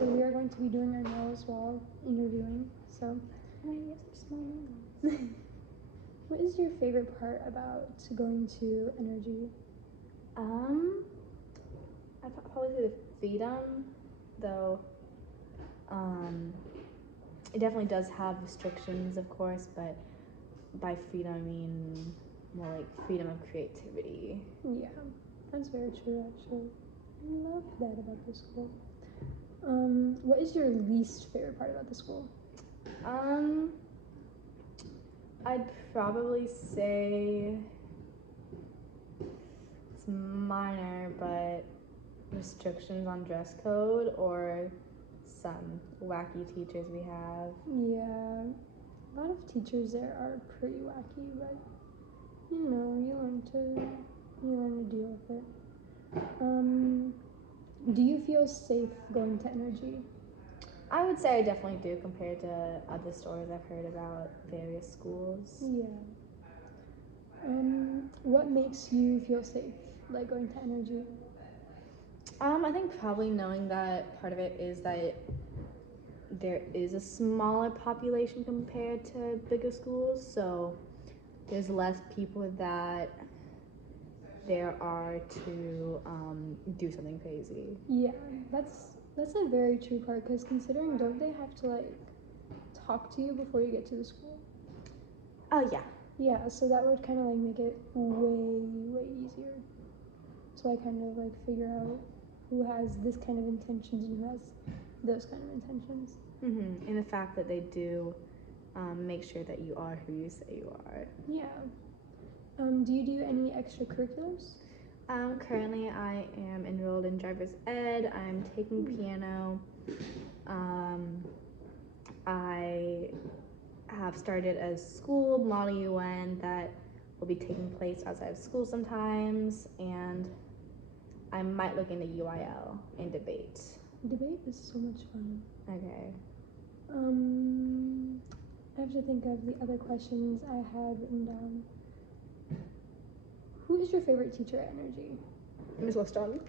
So we are going to be doing our nails while interviewing. So, Oh, you have such small nails. what is your favorite part about going to Energy? I'd probably say the freedom, though. It definitely does have restrictions, of course, but by freedom I mean more like freedom of creativity. Yeah, that's very true. Actually, I love that about the school. What is your least favorite part about the school? I'd probably say it's minor, but restrictions on dress code or some wacky teachers we have. Yeah, a lot of teachers there are pretty wacky, but you learn to deal with it. Do you feel safe going to Energy? I would say I definitely do compared to other stories I've heard about various schools. Yeah. What makes you feel safe, like going to Energy? I think probably knowing that part of it is that there is a smaller population compared to bigger schools, so there's less people that there are to do something crazy. Yeah, that's a very true part, because considering, don't they have to like talk to you before you get to the school? Oh yeah. Yeah, so that would kind of like make it way easier to like kind of like figure out who has this kind of intentions and who has those kind of intentions. And the fact that they do make sure that you are who you say you are. Yeah. Do you do any extracurriculars? Currently, I am enrolled in driver's ed. I'm taking piano. I have started a school, Model UN, that will be taking place outside of school sometimes, and I might look into UIL and debate. Debate is so much fun. Okay. I have to think of the other questions I had written down. Who is your favorite teacher at Energy? Miss Weston.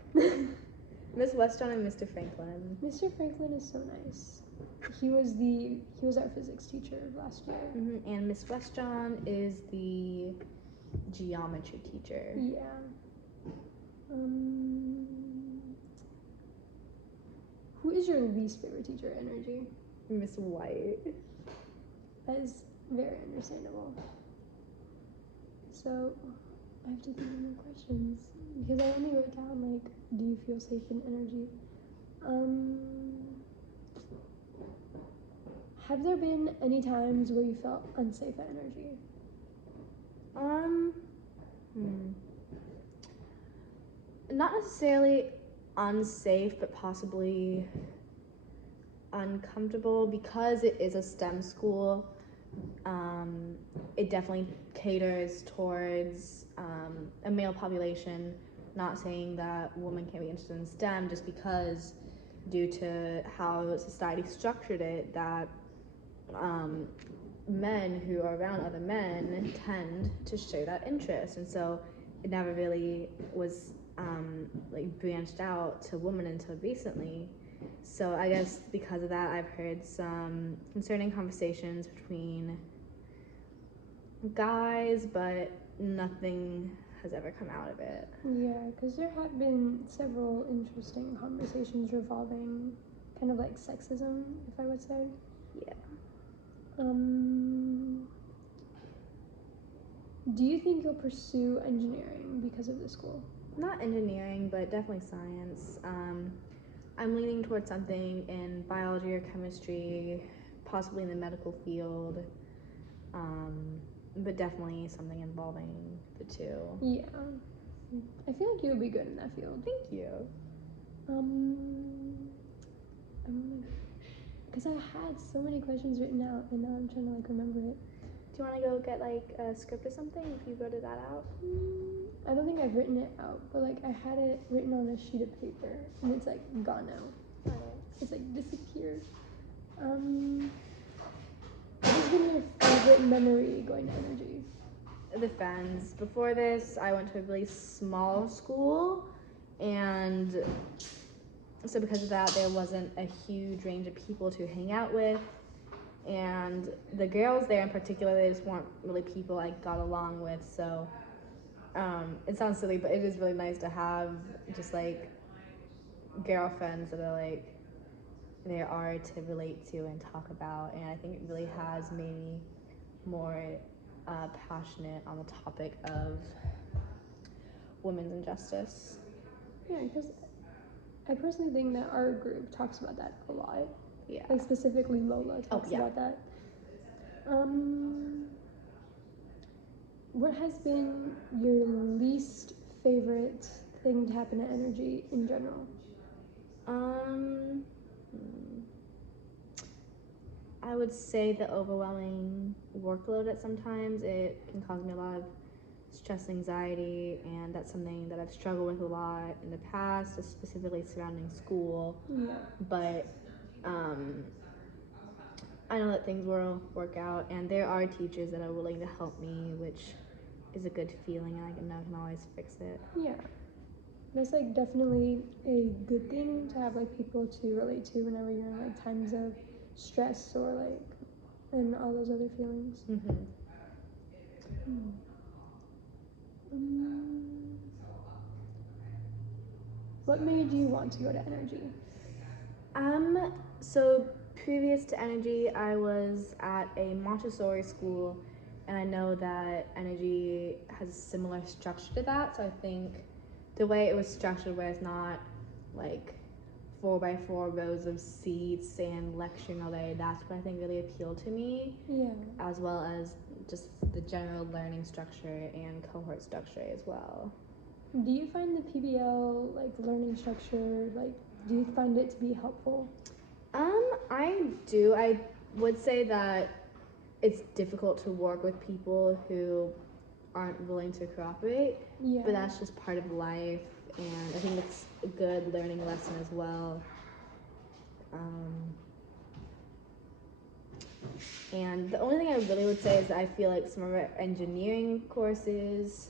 Miss Weston and Mr. Franklin. Mr. Franklin is so nice. He was our physics teacher last year. And Miss Weston is the geometry teacher. Yeah. Who is your least favorite teacher at Energy? Miss White. That is very understandable. So, I have to think of more questions, because I only wrote down like, do you feel safe in Energy? Have there been any times where you felt unsafe at Energy? Not necessarily unsafe, but possibly uncomfortable because it is a STEM school. It definitely caters towards a male population. Not saying that women can't be interested in STEM, just because due to how society structured it, that men who are around other men tend to show that interest, and so it never really was like branched out to women until recently. So I guess because of that, I've heard some concerning conversations between guys, but nothing has ever come out of it. Yeah, because there have been several interesting conversations revolving kind of like sexism, if I would say. Yeah. Do you think you'll pursue engineering because of the school? Not engineering, but definitely science. I'm leaning towards something in biology or chemistry, possibly in the medical field, but definitely something involving the two. Yeah. I feel like you would be good in that field. Thank you. Because I had so many questions written out, and now I'm trying to like remember it. Do you want to go get like a script or something if you wrote that out? I don't think I've written it out, but like I had it written on a sheet of paper, and it's like gone now. It's like disappeared. What has been your favorite memory going to Energy? The friends. Before this, I went to a really small school, and so because of that, there wasn't a huge range of people to hang out with. And the girls there in particular, they just weren't really people I got along with. So it sounds silly, but it is really nice to have just like girlfriends that are like there are to relate to and talk about. And I think it really has made me more passionate on the topic of women's injustice. Yeah, because I personally think that our group talks about that a lot. Yeah. Like specifically Lola talks about that. What has been your least favorite thing to happen at Energy in general? I would say the overwhelming workload at sometimes. It can cause me a lot of stress, anxiety, and that's something that I've struggled with a lot in the past, specifically surrounding school. Yeah. But I know that things will work out, and there are teachers that are willing to help me, which is a good feeling, and I know I can always fix it. Yeah. That's like definitely a good thing to have like people to relate to whenever you're in like times of stress or like and all those other feelings. What made you want to go to Energy? So previous to Energy, I was at a Montessori school, and I know that Energy has a similar structure to that. So I think the way it was structured, where it's not like 4x4 rows of seats and lecturing all day, that's what I think really appealed to me. Yeah. As well as just the general learning structure and cohort structure as well. Do you find the PBL like learning structure, like do you find it to be helpful? I do. I would say that it's difficult to work with people who aren't willing to cooperate. Yeah. But that's just part of life, and I think it's a good learning lesson as well. And the only thing I really would say is that I feel like some of our engineering courses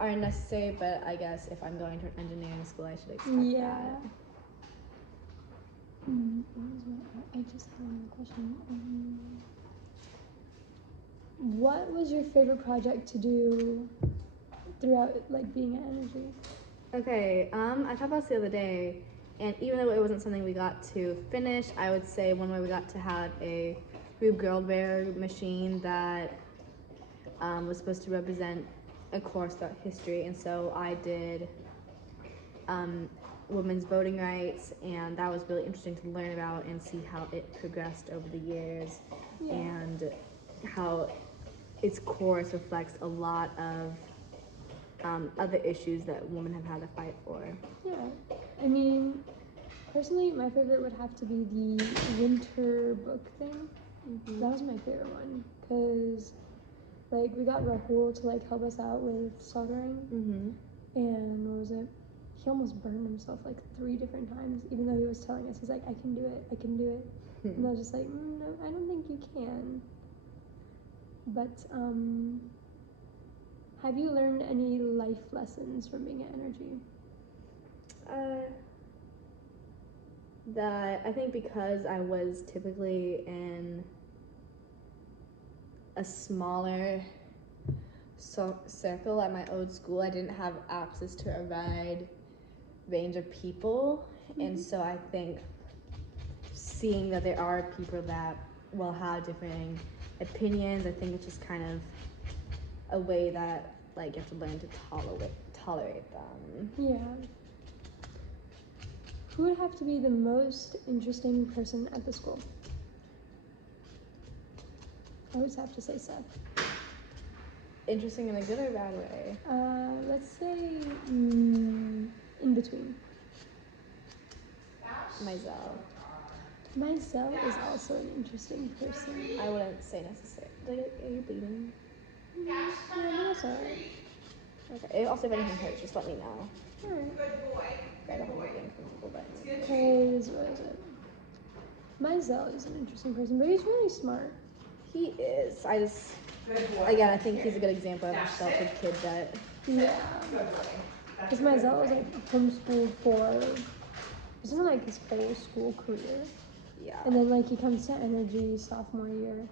are necessary, but I guess if I'm going to an engineering school, I should expect that. I just had another question. What was your favorite project to do throughout like being at Energy? Okay, I talked about this the other day, and even though it wasn't something we got to finish, I would say one where we got to have a Rube Goldberg machine that was supposed to represent a course about history, and so I did women's voting rights, and that was really interesting to learn about and see how it progressed over the years, and how its course reflects a lot of other issues that women have had to fight for. Yeah, I mean, personally, my favorite would have to be the winter book thing. That was my favorite one, because like we got Rahul to like help us out with soldering, and what was it? He almost burned himself like 3 different times, even though he was telling us, he's like, I can do it, I can do it. And I was just like, no, I don't think you can. But have you learned any life lessons from being at Energy? That I think because I was typically in a smaller circle at my old school, I didn't have access to a wide range of people, and so I think seeing that there are people that will have different opinions, I think it's just kind of a way that like you have to learn to tolerate them. Yeah. Who would have to be the most interesting person at the school? I always have to say Seth. Interesting in a good or bad way? Let's say in between. Mizell is also an interesting person. I wouldn't say necessarily. Are you bleeding? Yeah, that's alright. Okay. Also, if anything hurts, just let me know. Alright. I don't want to be uncomfortable, but. Because, what is it? Mizell is an interesting person, but he's really smart. He is. I think he's a good example of a sheltered kid that. Yeah. Because Mizell was like homeschooled for isn't it like his whole school career? Yeah. And then like he comes to Energy sophomore year.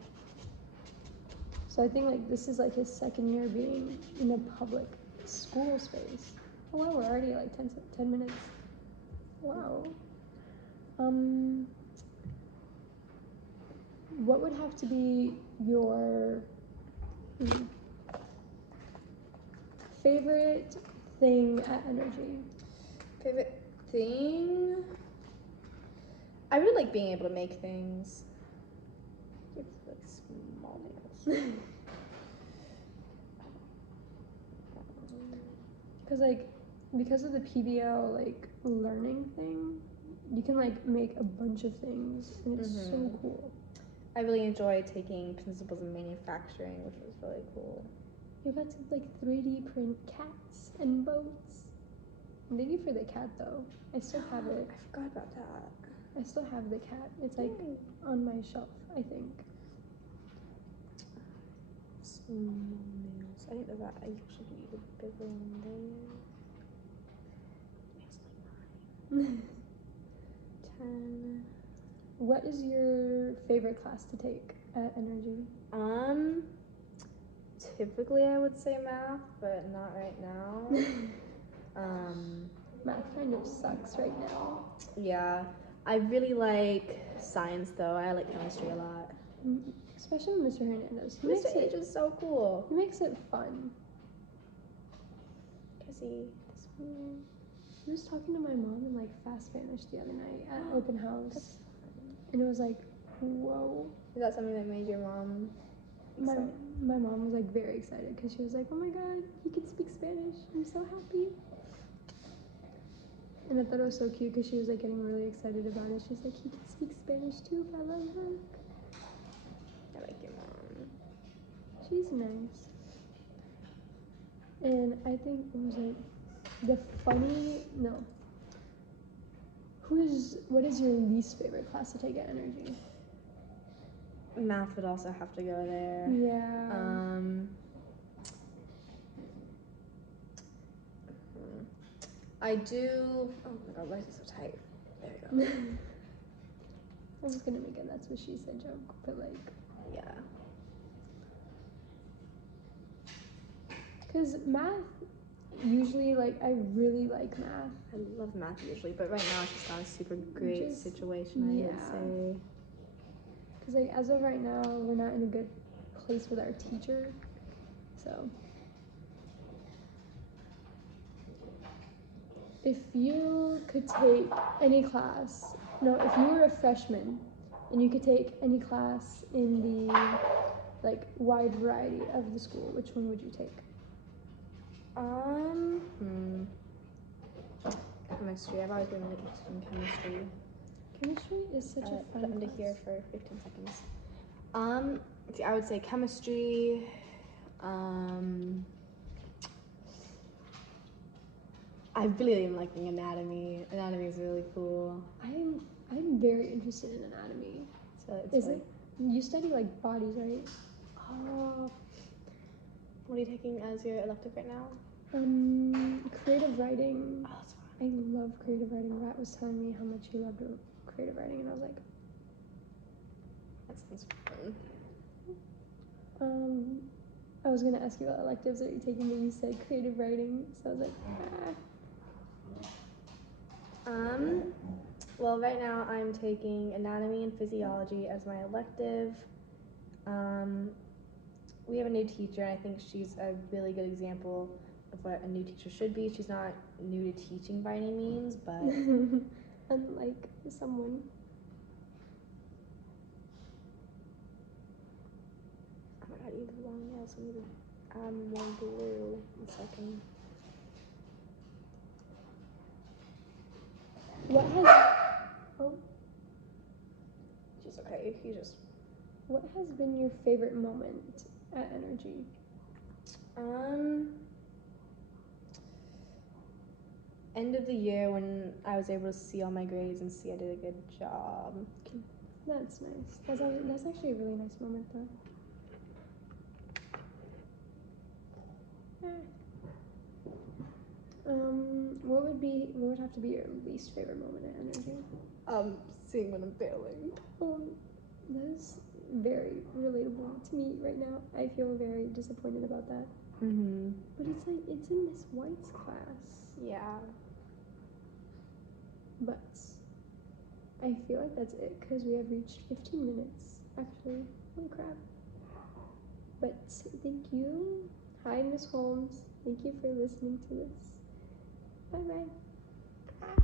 So I think like this is like his second year being in a public school space. Oh wow, we're already like 10 minutes. Wow. What would have to be your favorite thing at Energy? Favorite thing? I really like being able to make things. Give like small nails. Cause like because of the PBL like learning thing, you can like make a bunch of things and it's so cool. I really enjoy taking principles in manufacturing, which was really cool. You got to like 3D print cats and boats. Thank you for the cat though. I still have it. I forgot about that. I still have the cat. It's like on my shelf, I think. Small nails. I think that I usually do the bigger one there. It's like 10. What is your favorite class to take at Energy? Typically I would say math, but not right now. Math kind of sucks right now. Yeah. I really like science though. I like chemistry a lot. Especially Mr. Hernandez. Mr. H is so cool. He makes it fun. Cassie. I was talking to my mom in like fast Spanish the other night at open house. And it was like, whoa. Is that something that made your mom excited? My mom was like very excited because she was like, oh my god, he can speak Spanish. I'm so happy. And I thought it was so cute because she was like getting really excited about it. She's like, he can speak Spanish too if I let him. I like your mom. She's nice. And I think it was like what is your least favorite class to take at Energy? Math would also have to go there. Yeah. I do. Oh my god, why is it so tight? There we go. I was gonna make a that's what she said joke, but like. Yeah. Cause math, usually like I really like math. I love math usually, but right now it's just not a super great situation, I would say. Cause like as of right now, we're not in a good place with our teacher, so. If you could take any class, if you were a freshman and you could take any class in the like wide variety of the school, which one would you take? Chemistry. I've always been really interested in chemistry. Chemistry is such a fun Put into class. here for 15 seconds. I would say chemistry. I really am liking anatomy. Anatomy is really cool. I'm very interested in anatomy. So is it? You study like bodies, right? What are you taking as your elective right now? Creative writing. Oh, that's fun. I love creative writing. Rat was telling me how much he loved creative writing, and I was like, that sounds fun. I was gonna ask you what electives are you taking, but you said creative writing, so I was like, Well, right now I'm taking anatomy and physiology as my elective. We have a new teacher, and I think she's a really good example of what a new teacher should be. She's not new to teaching by any means, but unlike someone. Oh my god, you have long nails. I need to add more glue. 1 second. What has She's okay. You just. What has been your favorite moment at Energy? End of the year when I was able to see all my grades and see I did a good job. That's nice. That's actually a really nice moment, though. What would have to be your least favorite moment at Energy? Seeing when I'm failing. That is very relatable to me right now. I feel very disappointed about that. Mm-hmm. But it's like, it's in Miss White's class. Yeah. But I feel like that's it because we have reached 15 minutes. Actually, holy crap. But thank you. Hi, Miss Holmes. Thank you for listening to this. Bye bye.